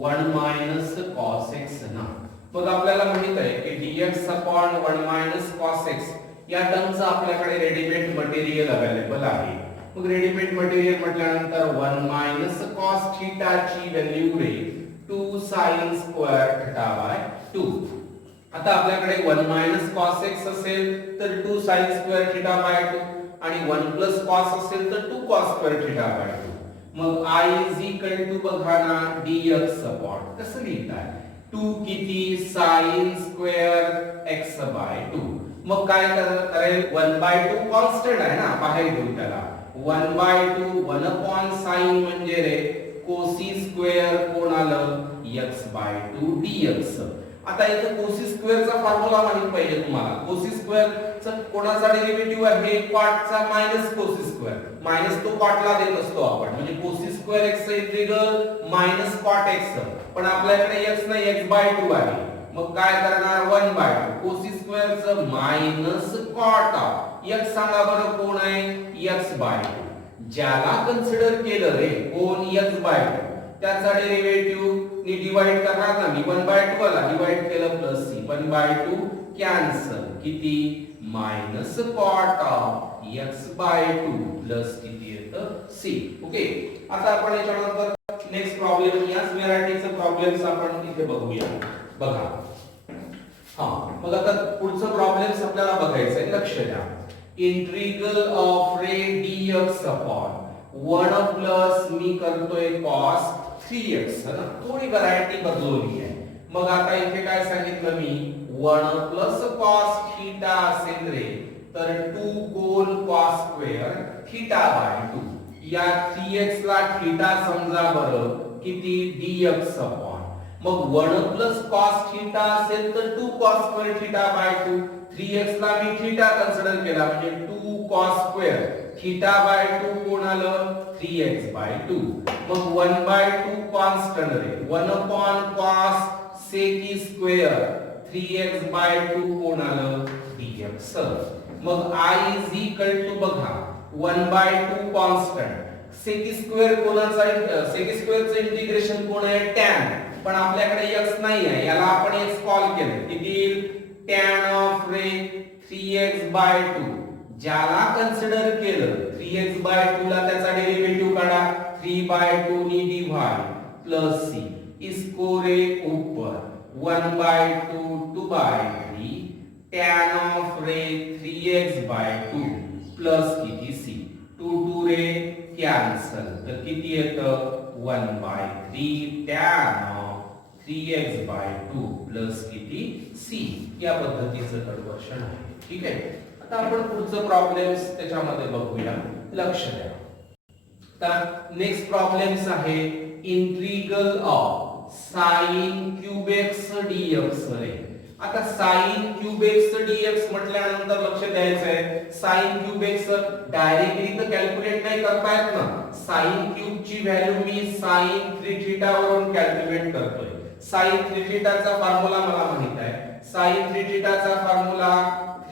1 minus cos x ना. मग आपल्याला माहित आहे की dx upon 1 minus cos x या टर्मचं आपल्याकडे रेडीमेड मटेरियल अवेलेबल आहे. मग रेडीमेड मटेरियल म्हटल्यानंतर 1 मायनस कॉस थीटा ची value ray 2 sin square theta by 2. आता आपल्याकडे 1 मायनस कॉस एक्स असेल तर 2 sin स्क्वेअर थीटा बाय 2 आणि 1 प्लस कॉस असेल तर 2 cos स्क्वेअर थीटा बाय 2. मग I इज इक्वल टू बघा ना dx अपॉन कसं लिहिताय 2 किती sin स्क्वेअर x बाय 2. मग काय करेल 1 बाय 2 कॉन्स्टंट आहे ना बाहेर घेऊ त्याला 1 बाय 2 1 अपॉन sin म्हणजे रे कोसी स्क्वेअर कोण आलं x बाय 2 dx. आता इथं कोसी स्क्वेअरचा फॉर्म्युला माहित पाहिजे तुम्हाला. कोसी स्क्वेअरचा कोणाचा डेरिव्हेटिव्ह आहे कॉटचा मायनस कोसी स्क्वेअर. मायनस तो कॉटला देत असतो आपण म्हणजे cosec square x integral minus cot x. पण आपल्याकडे x नाही x बाय 2 आहे. मग काय करणार 1 बाय 2 कोसी स्क्वेअरचं मायनस कॉट x सांगा बरं कोण आहे x बाय 2. ज्याला कन्सिडर केलं रे कोण x बाय 2 त्याचा डेरिव्हेटिव्ह नी डिवाइड करणार ना मी 1 बाय 2 ला डिवाइड केलं प्लस c 1 बाय 2 कॅन्सल किती minus cot x by 2 plus किती येतं c. ओके आता आपण याच्यानंतर नेक्स्ट प्रॉब्लेम याच व्हेरायटीचे प्रॉब्लेम्स आपण इथे बघूया. बघा मग आता पुढचं प्रॉब्लेम्स आपल्याला बघायचं आहे. लक्ष द्या. इंटिग्रल ऑफ रे dx अपॉन 1 प्लस मी करतोय cos 3x है ना थोडी व्हरायटी बदलवली आहे. मग आता इथे काय सांगितलं मी 1 प्लस cos थीटा असेल रे तर 2 कोन cos स्क्वेअर थीटा बाय 2. या 3x ला थीटा समजा बरं किती dx अपॉन मग 1 प्लस cos थीटा असेल तर 2 cos square theta by 2. 3x ला मी थीटा कन्सिडर केला म्हणजे 2 cos स्क्वेअर थीटा बाय 2 कोण आलं 3x बाय 2. मग 1 बाय 2 कॉन्स्टंट रे 1 upon cos sec square 3x by 2 कोण आलं dx. मग I इज इक्वल टू बघा 1 बाय 2 कॉन्स्टंट sec स्क्वेअर कोणाचा sec स्क्वेअरचं इंटिग्रेशन कोण आहे tan. पण आपल्याकडे x नाही आहे याला आपण x कॉल केलं किती tan ऑफ रे 3x बाय 2. ज्याला कन्सिडर केलं 3x बाय 2 ला त्याचा डेरिव्हेटिव्ह काढा 3 बाय 2 नी डिवाइड प्लस c इसको रे ऊपर 1 बाय 2 2 बाय 3 tan ऑफ रे 3x बाय 2 प्लस किती c 2 2 रे कॅन्सल तर किती येतं 1 by 3 tan of 3x by 2 plus किती c. या पद्धतीचं कन्वर्शन आहे. ठीक आहे. आता आपण पुढचं प्रॉब्लेम्स त्याच्यामध्ये बघूया. लक्ष द्या. तर नेक्स्ट प्रॉब्लेम्स आहे integral of sin cube x dx रे. आता sin क्यूब x dx म्हटल्यानंतर लक्ष द्यायचं आहे sin क्यूब x डायरेक्टली तर कॅल्क्युलेट नाही करता येत ना. sin क्यूब ची व्हॅल्यू मी sin 3 थीटा वरून कॅल्क्युलेट करतोय. sin 3 थीटाचा फॉर्म्युला मला माहित आहे. sin 3 थीटाचा फॉर्म्युला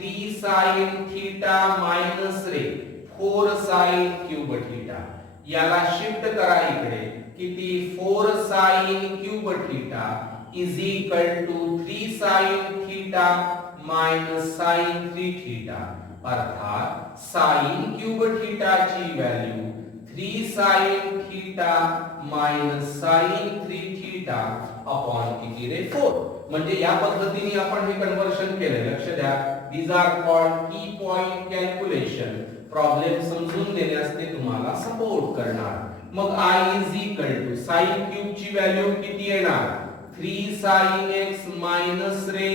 3 sin थीटा मायनस रे 4 sin क्यूब थीटा. याला शिफ्ट करा इकडे किती 4 sin cube theta is equal to 3 sin theta minus sin 3 theta. अर्थात sin क्यूब थीटा ची value 3 sin theta minus sin 3 theta upon किती रे 4. म्हणजे या पद्धतीने आपण हे कन्वर्शन केले. लक्ष द्या. these are called key point calculation. Problem समजून देण्यास ते तुम्हाला सपोर्ट करणार. मग I is equal to sin cube ची व्हॅल्यू किती येणार 3 sin x मायनस रे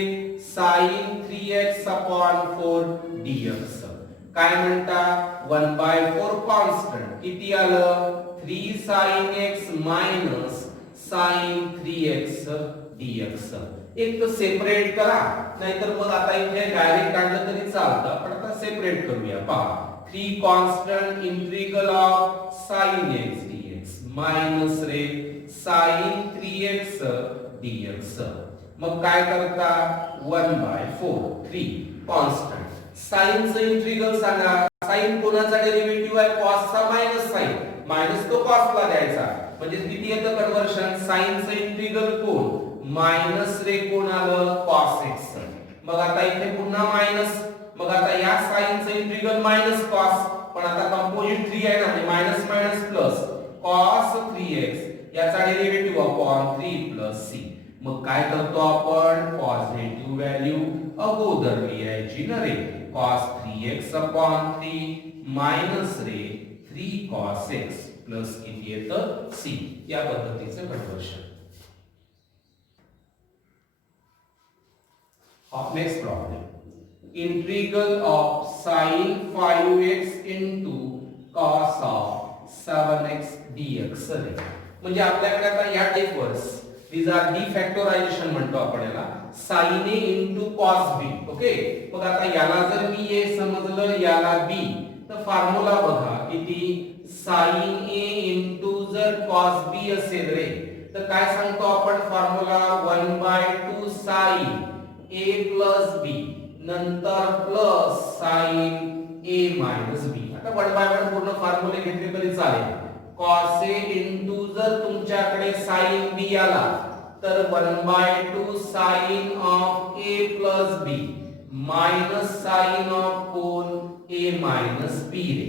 sin 3x अपॉन 4 dx. काय म्हणता 1 बाय 4 कॉन्स्टंट किती आलं 3 sin x minus sin 3x dx. एक तर सेपरेट करा नाहीतर मग आता इथे डायरेक्ट काढलं तरी चालतं. पण आता सेपरेट करूया. पहा 3 constant integral of sin x dx minus ray sin 3x dx. मग काय करता 1 बाय 4 3 कॉन्स्टंट sin चं इंटिग्रल सांगा. sin कोणाचा डेरिव्हेटिव्ह आहे cos चा मायनस sin मायनस तो कॉसला द्यायचा, म्हणजे किती येतं कन्वर्शन, साइनचं इंटिग्रल कोण मायनस रे कोण आलं कॉस एक्स. मग आता इथे पुन्हा मायनस, मग आता या साइनचं इंटिग्रल मायनस कॉस, पण आता कंपोजिट 3 आहे ना, म्हणजे minus minus plus cos 3x याचा डेरिव्हेटिव्ह अपॉन 3 प्लस c. मग काय करतो आपण, पॉझिटिव्ह व्हॅल्यू अगोदर लिहायची ना रे, cos 3x अपॉन 3 मायनस रे 3 cos x प्लस किती येतं c. या पद्धतीचं conversion. Next problem, integral of sin 5x into cos of 7x dx. म्हणजे आपल्याकडे आता या टाइपवर्स these are d factorization म्हणतो आपण याला, sin a into cos b. Okay, मग आता याला जर मी a समजलं याला b, तर फॉर्म्युला बघा किती, sin a into जर cos b असेल रे, तर काय सांगतो आपण formula 1/2 sin a plus b नंतर plus sin a minus b. आता 1/1 पूर्ण फॉर्म्युले घेतले तरी चालेल. cos a into जर तुमच्याकडे sin b आला तर 1/2 sin of a plus b minus sin of कोण a minus b रे.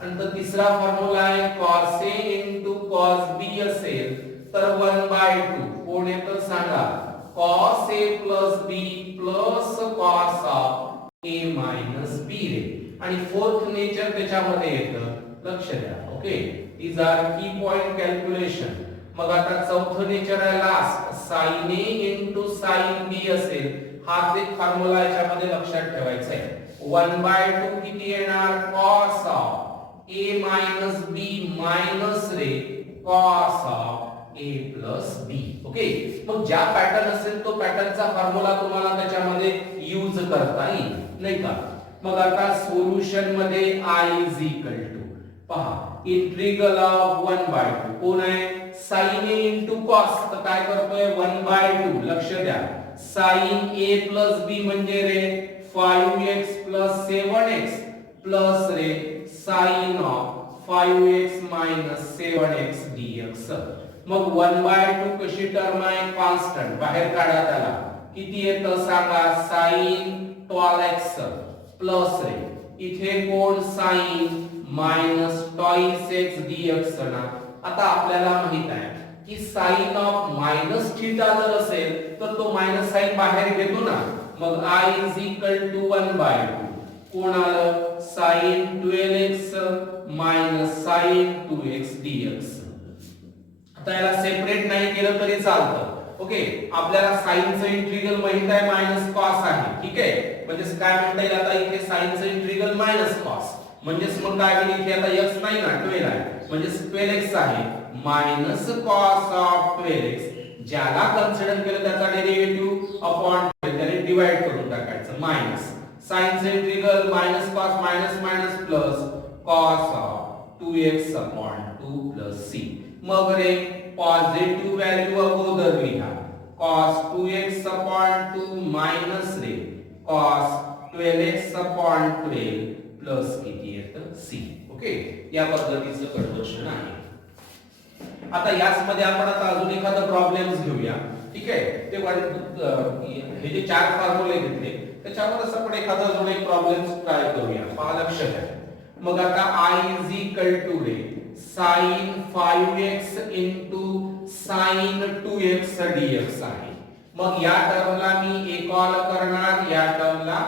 आणि तिसरा फॉर्म्युला आहे cos a into cos b असेल तर 1/2 कोण येतं सांगा, cos a plus b plus cos of a minus b रे. आणि फोर्थ नेचर त्याच्यामध्ये येतं, लक्ष द्या. Okay, these are key point calculation. मग आता चौथं नेचर आहे last, sin a into sin b असेल, हाच एक फॉर्म्युला याच्यामध्ये लक्षात ठेवायचा आहे. 1/2 किती येणार, cos of a minus b minus ray cos of a plus b. Okay, मग ज्या पॅटर्न असेल तो पॅटर्नचा फॉर्म्युला तुम्हाला त्याच्यामध्ये यूज करता येईल, नाही का. मग आता सोल्युशन मध्ये I is equal to, पहा इंटिग्रल ऑफ 1/2 कोण आहे, sin a into cos, तर काय करतोय 1/2, लक्ष द्या, sin a plus b म्हणजे रे 5x plus 7x प्लस रे sin of 5x minus 7x dx. मग 1/2 कशी टर्म आहे, कॉन्स्टंट, बाहेर काढा त्याला, किती येतं सांगा, sin 12x प्लस रे इथे कोण sin minus twice x dx ना. आता आपल्याला माहित आहे की sin ऑफ मायनस थीटा जर असेल तर तो मायनस साइन बाहेर घेतो ना, मग I is equal to 1/2 कोण आलं, sin 12x minus sin 2x dx. आता याला सेपरेट नाही केलं तरी चालतं. ओके, आपल्याला साइनचं इंटिग्रल माहित आहे मायनस कॉस आहे, ठीक आहे, म्हणजे काय म्हणता येईल आता इथे साइनचं इंटिग्रल मायनस कॉस, म्हणजे मग काय होईल इथे आता x नाही ना 12 आहे, म्हणजे 12x आहे मायनस कॉस ऑफ 12x, ज्याला कन्सिडर केलं त्याचा डेरिव्हेटिव्ह अपॉन त्याने डिवाइड करून टाकायचं, मायनस साइनचं integral minus cos minus minus plus cos of 2x upon 2 plus c. मग रे पॉझिटिव्ह व्हॅल्यू अगोदर लिहा, cos 2x अपॉन 2 मायनस रे cos 12x अपॉन 12 प्लस किती येतं c. ओके, या पद्धतीचं कन्वर्शन आहे. आता याच मध्ये आपण आता अजून एखादा प्रॉब्लेम्स घेऊया, ठीक आहे. ते हे जे चार फॉर्म्युले घेतले त्याच्यावरच आपण एखादा अजून एक प्रॉब्लेम्स ट्राय करूया. पहा लक्ष द्या. मग आता I is equal to ray sin 5x into sin 2x dx आहे. मग या टर्मला मी a कॉल करणार, या टर्मला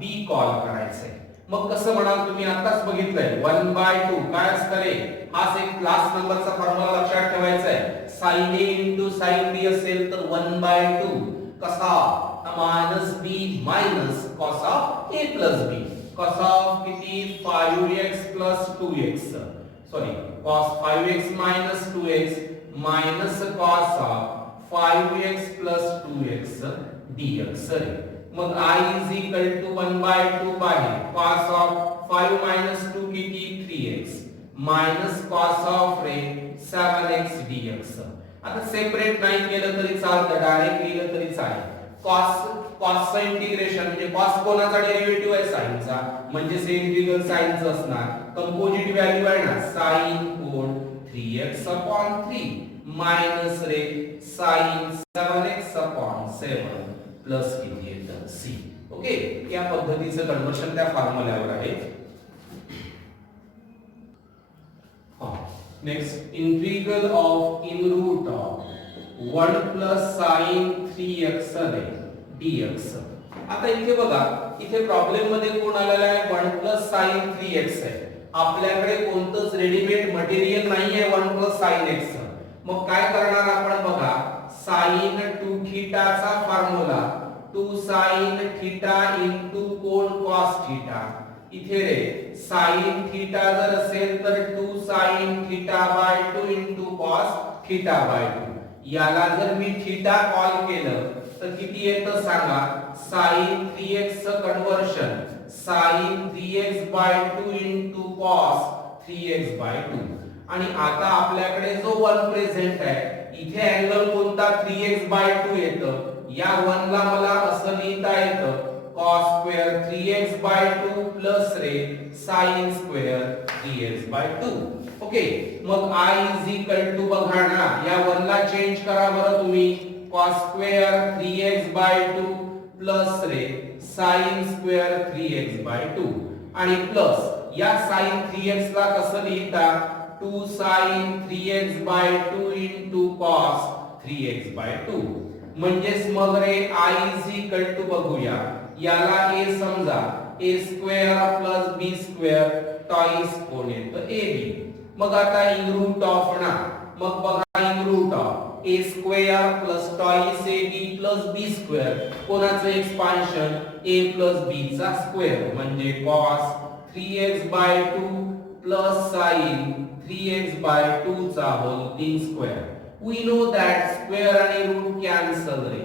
b कॉल करायचंय. मग कसं म्हणाल तुम्ही, आताच बघितलंय 1/2 काय असतं रे, हाच एक लास्ट नंबरचा फॉर्म्युला लक्षात ठेवायचा आहे. sin a into sin b असेल तर 1/2 कसा minus b minus cos of a plus b, cos of किती 5x plus 2x, sorry cos 5x minus 2x minus cos of 5x plus 2x dx. मग I is equal to 1/2 बाहेर, cos of 5 minus 2 किती 3x minus cos of ray 7x dx. आता separate नाही केलं तरी चालतं, direct लिहिलं तरी चालेल. cos इंटिग्रेशन म्हणजे cos कोणाचा डेरिव्हेटिव्ह आहे, साइनचा, म्हणजे हे इंटिग्रल साइनचं असणार. कंपोजिट व्हॅल्यू आहे ना, sin कोण 3x upon 3 मायनस रे sin 7x upon 7 प्लस किती येतं c. ओके, या पद्धतीचं कन्वर्शन त्या फॉर्म्युल्यावर आहे. Next integral of in root of 1 plus sin 3x dx. आता इथे बघा, इथे प्रॉब्लेम मध्ये कोण आलेला आहे 1 प्लस sin 3x आहे. आपल्याकडे कोणतंच रेडीमेड मटेरियल नाहीये 1 प्लस sin x. मग काय करणार आपण बघा, sin 2 थीटा चा फॉर्म्युला 2 sin थीटा इनटू कोण cos थीटा. इथे रे sin थीटा जर असेल तर 2 sin theta by 2 into cos theta by 2. याला जर मी थीटा कॉल केलं तर किती येतं सांगा, sin 3x चं conversion sin 3x by 2 into cos 3x by 2. आणि आता आपल्याकडे जो 1 प्रेझेंट आहे, इथे अँगल कोणता 3x बाय 2 येतं. या 1 ला मला असं लिहिता येतं cos square 3x by 2 plus रे sin square 3x by 2. Okay, मग I इज इक्वल टू बघा ना, या 1 ला चेंज करा बरं तुम्ही, cos square 3x by 2 plus रे sin स्क्वेअर 3x बाय 2 आणि प्लस या sin 3x ला कसं लिहिता 2 sin 3x by 2 into cos 3x by 2. म्हणजेच मग रे I इज इक्वल टू बघूया, याला a समजा a square plus b square twice कोण येतं ab. मग आता इन रूट ऑफ ना, मग बघा in root of a square plus twice ab plus b square कोणाचं एक्सपान्शन a प्लस b चा स्क्वेअर म्हणजे cos 3x by 2 plus sin 3x by 2 चा whole 3 square. We know that square आणि root cancel रे,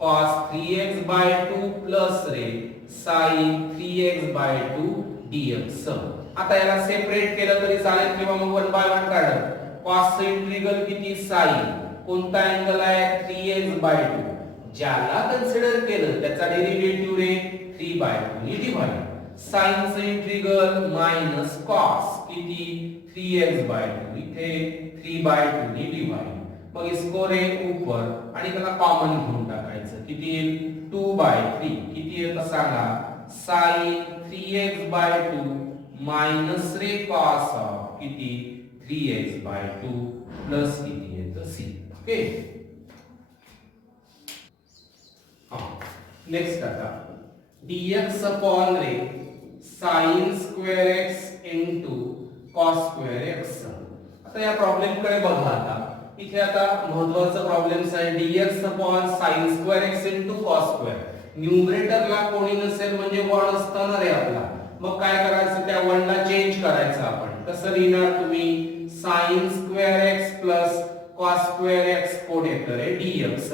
cos 3x by 2 plus रे sin 3x by 2 dx. आता याला separate केलं तरी चालेल किंवा मग 1 by 1 काढलं. cos चं इंटिग्रल किती sin, कोणता अँगल आहे 3x by 2. ज्याला कन्सिडर केलं त्याचा डेरिव्हेटिव्ह रे 3 by 2 ने डिवाइड. sin चं इंटिग्रल मायनस cos किती 3x by 2, इथे 3 by 2 ने डिवाइड. मग इसको रे ऊपर आणि त्याला कॉमन घेऊन टाकायचं, किती येईल 2 बाय 3. किती येतं सांगा, sin 3x बाय 2 मायनस रे cos ऑफ किती 3x बाय 2 प्लस किती येतं c. ओके, नेक्स्ट आता dx अपॉन रे sin square x into cos square x. आता या प्रॉब्लेम कडे बघा. आता इथे आता महत्त्वाचा प्रॉब्लेम्स आहे dx upon sin square x into cos square. न्यूमरेटरला कोणी नसेल म्हणजे 1 असणार आहे आपला. मग काय करायचं, त्या 1 ला चेंज करायचं आपण. कसं लिहिणार तुम्ही, sin square x plus cos square x कोण येतं रे dx.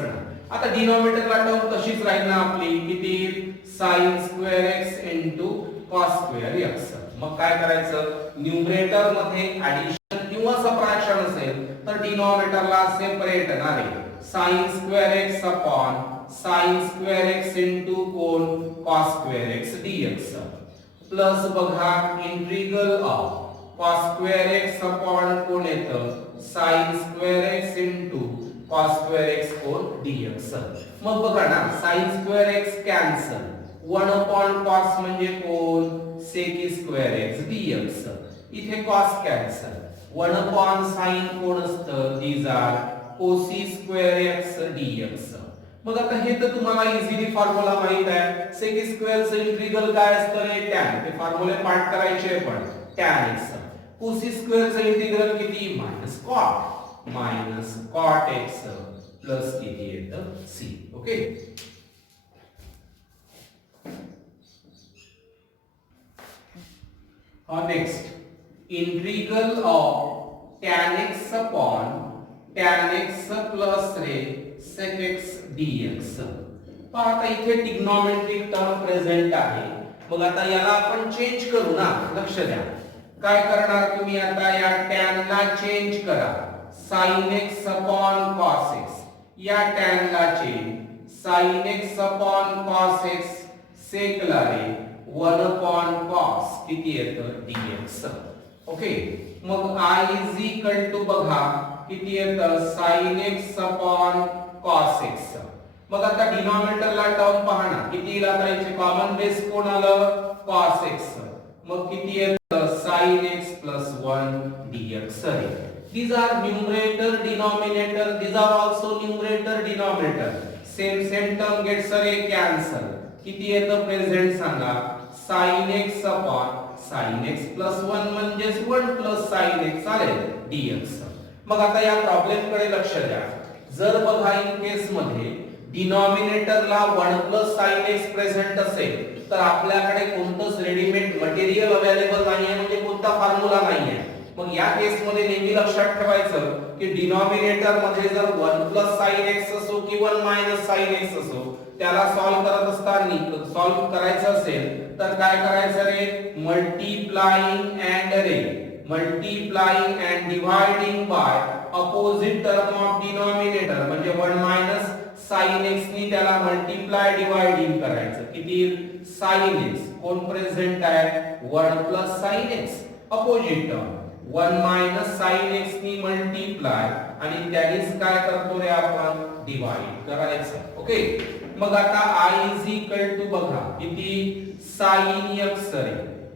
आता डिनॉमिनेटरला टर्म तशीच राहील ना आपली, किती sin square x into cos square x. मग काय करायचं, न्यूमरेटर मध्ये ऍडिशन किंवा सबट्रॅक्शन असेल तर डिनॉमिनेटरला सेपरेट आहे sin square x upon sin square x into कोण cos square x dx plus बघा integral of cos square x upon कोण येतं sin square x into cos square x कोण dx. मग बघा ना, sin square x cancel, 1 upon cos म्हणजे कोण sec स्क्वेअर x dx. इथे cos कॅन्सल, 1 upon sin कोण असतं, these are cos square x dx. मग आता हे तर तुम्हाला इझिली फॉर्म्युला माहित आहे. sec स्क्वेअर चं इंटिग्रल काय असतं रे tan. ते फॉर्म्युले पाठ करायचे पण tan x. cos स्क्वेअर चं इंटिग्रल किती मायनस cot x प्लस किती येतं c. Okay, next integral of tan x upon tan x plus ray sec x dx. आता इथे ट्रिग्नोमेट्रिक टर्म प्रेझेंट आहे. मग आता याला आपण चेंज करू ना, लक्ष द्या. काय करणार तुम्ही, आता या tan ला चेंज करा sin x upon cos x. या tan ला change sin x upon cos x sec ला रे 1 upon cos किती येतं dx. ओके, मग I इज इक्वल टू बघा किती येतं sin x upon cos x. मग आता डिनॉमिनेटरला टर्म पहा ना किती येईल आता याचे कॉमन बेस कोण आलं cos x. मग किती येतं sin x plus 1 dx. These are numerator denominator, these are also numerator denominator. Same term gets cancel. किती येतं प्रेझेंट सांगा sin x upon sin x plus 1 म्हणजेच 1 plus sin x चालेल dx. मग आता या प्रॉब्लेम कडे लक्ष द्या. जर बघा इन केस मध्ये डिनॉमिनेटरला 1 plus sin x प्रेझेंट असेल तर आपल्याकडे कोणतंच रेडीमेड मटेरियल अवेलेबल नाहीये म्हणजे कोणता फॉर्म्युला नाहीये. मग या केस मध्ये नेहमी लक्षात ठेवायचं की डिनॉमिनेटर मध्ये जर 1 plus sin x असो की 1 minus sin x असो त्याला सॉल्व करत असताना सॉल्व करायचं असेल तर काय करायचं रे multiplying and dividing by opposite term of denominator म्हणजे 1 minus sin x नी त्याला मल्टीप्लाय डिवाइडिंग करायचं. किती sin x कोण प्रेझेंट आहे 1 plus sin x opposite term 1 minus sin x नी मल्टीप्लाय आणि त्यानेच काय करतो रे आपण डिवाइड करायचं. ओके मग आता I इज इक्वल टू बघा किती sin x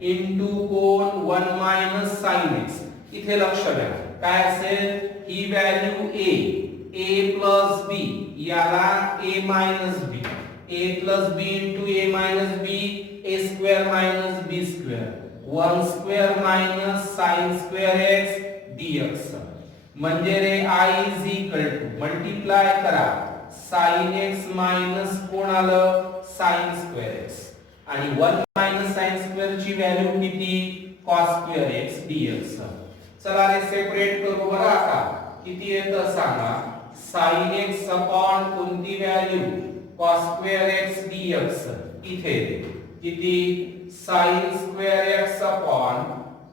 इनटू कोण 1 minus sin x. इथे लक्ष द्या काय असेल ही व्हॅल्यू a plus b याला a minus b a plus b into a minus b a square minus b square 1 square minus sin square x dx. म्हणजे रे I is equal to multiply करा sin x minus कोण आलं sin square x आणि 1 minus sin square ची value किती cos square x dx. चला रे separate करू बरं. आता किती येतं सांगा sin x अपॉन कोणती value cos square x dx. इथे किती sin square x upon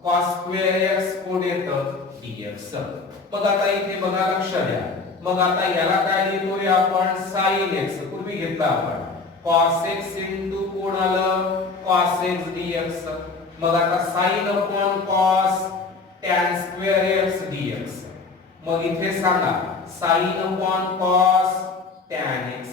cos square x कोण येतं dx. मग आता इथे बघा लक्ष द्या. मग आता याला काय लिहितो रे आपण sin x पूर्वी घेतला आपण cos x इनटू कोण आलं cos x dx. मग आता sin upon cos tan square x dx. मग इथे सांगा sin upon cos tan x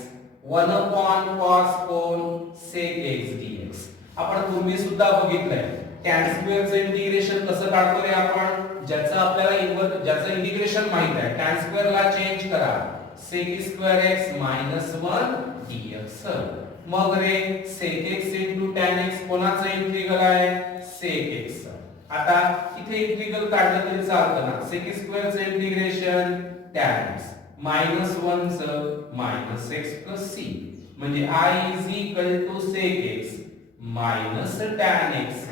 1 upon cos कोण sec x dx. आपण पूर्वी सुद्धा बघितलंय tan square चे इंटिग्रेशन कसं काढतो रे आपण ज्याचं आपल्याला ज्याचं इंटिग्रेशन माहित आहे tan square ला चेंज करा sec square x minus 1 dx. मग रे sec x into tan x कोणाचं इंटिग्रल आहे sec x. आता इथे इंटिग्रल काढलं तरी चालतं ना sec square चे इंटिग्रेशन tan x minus 1 चं minus x plus c म्हणजे I is equal to sec x minus tan x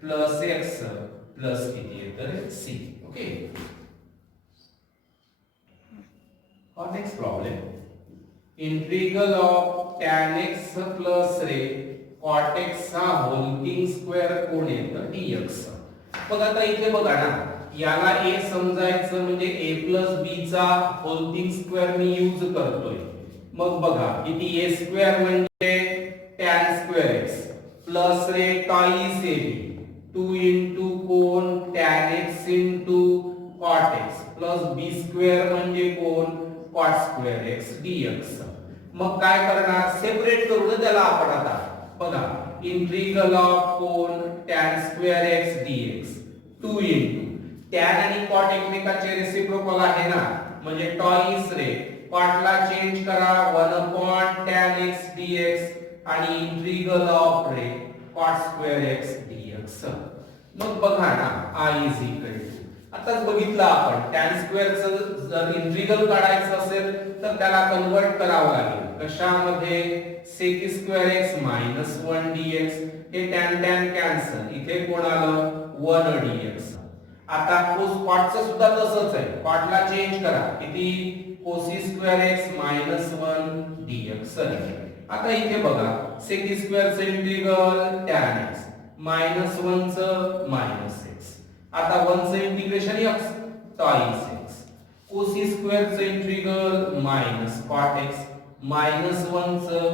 plus x plus किती येतं c. ओके और next problem integral of tan x plus ray cot x चा hole square कोण येतं dx. मग आता इथे बघा ना याला a समजायचं म्हणजे a plus b चा होल स्क्वेअर मी यूज करतोय. मग बघा किती a स्क्वेअर म्हणजे tan स्क्वेअर x प्लस रे twice ab 2 into कोण tan x into cot x plus b square म्हणजे कोण cot स्क्वेअर x dx. मग काय करणार सेपरेट करू ना त्याला आपण. आता बघा इंटिग्रल ऑफ कोण tan square x dx 2 into tan आणि cot एकमेकांचे रेसिप्रोकल आहे ना म्हणजे twice रे cot ला चेंज करा 1 upon tan x dx आणि integral of ray cot square x dx. मग बघा ना I is equal to आताच बघितलं आपण tan स्क्वेअर चं जर इंटिग्रल काढायचं असेल तर त्याला कन्वर्ट करावं लागेल कशामध्ये sec square x minus 1 dx. हे tan कॅन्सल इथे कोण आलं 1 dx. आता cot चं सुद्धा तसंच आहे cot ला चेंज करा किती cos square x minus 1 dx. आता इथे बघा sec स्क्वेअर चं इंटिग्रल tan x minus 1 चं minus x. आता 1 चं integration x twice x cos square चं integral minus cot x minus 1 चं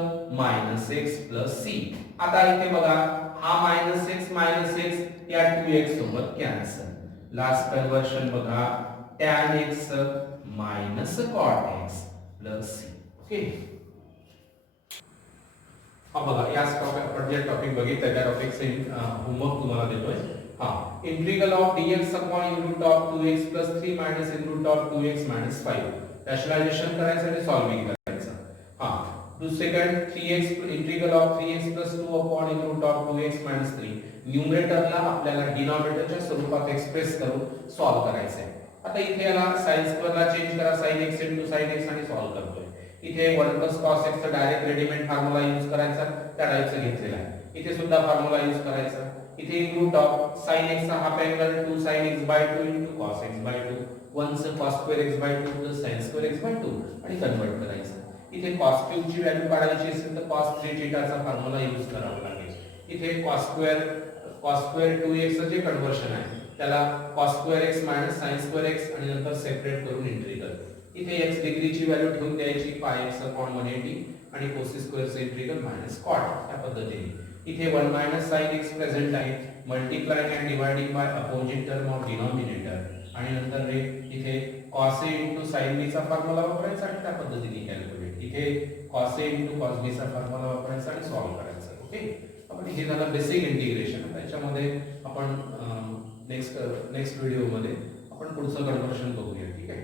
minus x plus c. आता इथे बघा हा minus x या 2x सोबत कॅन्सल लास्ट कन्वर्शन बघा tan x minus cot x plus c. Okay, हा बघा याच टॉपिक आपण जे टॉपिक बघितलं त्या टॉपिकचे होमवर्क तुम्हाला देतोय. हा, integral of dx upon root of 2x 3 minus root of 2x 5 rationalisation करायचं आणि सॉल्विंग करायचं. हा, second 3x integral of 3x 2 upon root of 2x 3 न्यूमरेटरला आपल्याला डिनॉमिनेटरच्या स्वरूपात एक्सप्रेस करून सॉल्व करायचं आहे. आता इथे याला sin स्क्वेअरला चेंज करा, sin x sin x आणि सॉल्व करतोय. इथे 1 cos x चा डायरेक्ट रेडिमेट फॉर्म्युला यूज करायचा, त्या टाइपचा घेतलेला आहे. इथे सुद्धा फॉर्म्युला यूज करायचा. इथे रूट ऑफ sin x चा half angle 2 sin x 2 cos x 2 1 cos square x 2 sin square x 2 आणि कन्वर्ट करायचं. इथे cos क्यूब ची व्हॅल्यू काढायची असेल तर cos 3 थीटा चा फॉर्म्युला यूज करावा लागेल. इथे cos square 2x चे कन्वर्शन आहे, त्याला cos square x sin square x आणि नंतर सेपरेट करून इंटिग्रल. इथे x डिग्रीची व्हॅल्यू ठेवून द्यायची pi x 180 आणि cos स्क्वेअर चे इंटिग्रल cot या पद्धतीने. इथे 1 sin x प्रेझेंट आहे, multiplying and dividing by opposite term of denominator आणि नंतर इथे cos a sin b चा फॉर्म्युला वापरायचा आणि त्या पद्धतीने कॅल्क्युलेट. इथे cos a cos b चा फॉर्म्युला वापरायचा आणि सॉल्व करायचं. ओके, आपण हे झालं बेसिक इंटिग्रेशन. त्याच्यामध्ये आपण नेक्स्ट व्हिडिओ मध्ये आपण पुढचं कन्वर्शन बघूया. ठीक आहे.